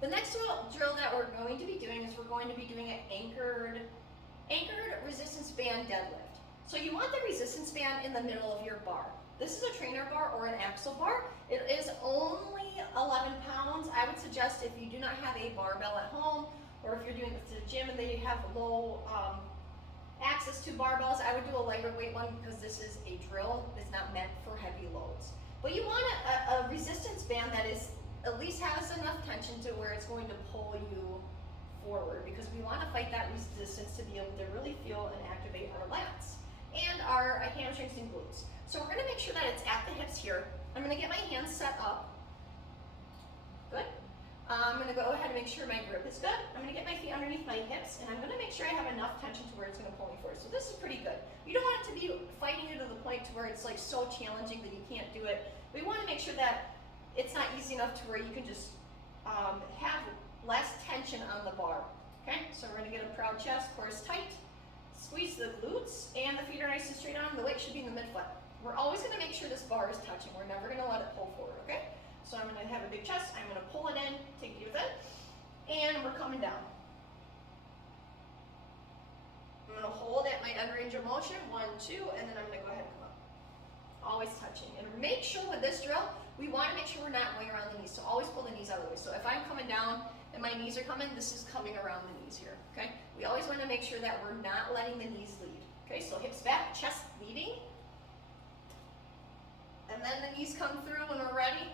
The next drill that we're going to be doing is we're going to be doing an anchored resistance band deadlift. So you want the resistance band in the middle of your bar. This is a trainer bar or an axle bar. It is only 11 pounds. I would suggest if you do not have a barbell at home, or if you're doing this at the gym and they have low access to barbells, I would do a lighter weight one because this is a drill. It's not meant for heavy loads. But you want a resistance band that is at least has enough tension to where it's going to pull you forward, because we want to fight that resistance to be able to really feel and activate our lats and our hamstrings and glutes. So we're going to make sure that it's at the hips here. I'm going to get my hands set up. Good. I'm going to go ahead and make sure my grip is good. I'm going to get my feet underneath my hips, and I'm going to make sure I have enough tension to where it's going to pull me forward. So this is pretty good. You don't want it to be fighting you to the point to where it's like so challenging that you can't do it. We want to make sure that it's not easy enough to where you can just have less tension on the bar. Okay, so we're going to get a proud chest, core is tight. Squeeze the glutes, and the feet are nice and straight on. The weight should be in the mid-foot. We're always going to make sure this bar is touching. We're never going to let it pull forward, okay? So I'm going to have a big chest. I'm going to pull it in, take you with it, and we're coming down. I'm going to hold at my end range of motion, 1, 2, and then I'm going to go ahead and come up. Always touching. And make sure with this drill, we want to make sure we're not going around the knees. So always pull the knees out of the way. So if I'm coming down and my knees are coming, this is coming around the knees here, okay? We always want to make sure that we're not letting the knees lead. Okay, so hips back, chest leading. And then the knees come through when we're ready.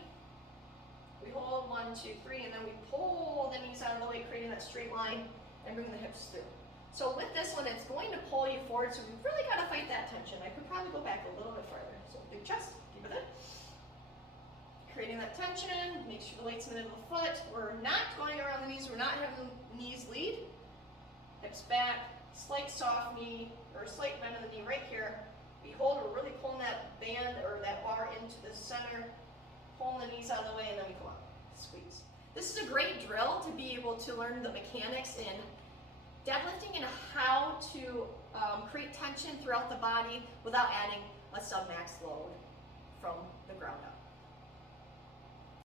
We hold 1, 2, 3, and then we pull the knees out of the way, creating that straight line, and bring the hips through. So with this one, it's going to pull you forward, so we've really got to fight that tension. I could probably go back a little bit farther. So big chest, keep with it. Creating that tension, make sure the weight's in the middle of the foot. We're not going around the knees, we're not having the knees lead. Hips back, slight soft knee, or slight bend of the knee right here. We hold, we're really pulling that band or that bar into the center, pulling the knees out of the way, and then we come up, squeeze. This is a great drill to be able to learn the mechanics in deadlifting and how to create tension throughout the body without adding a sub-max load from the ground up.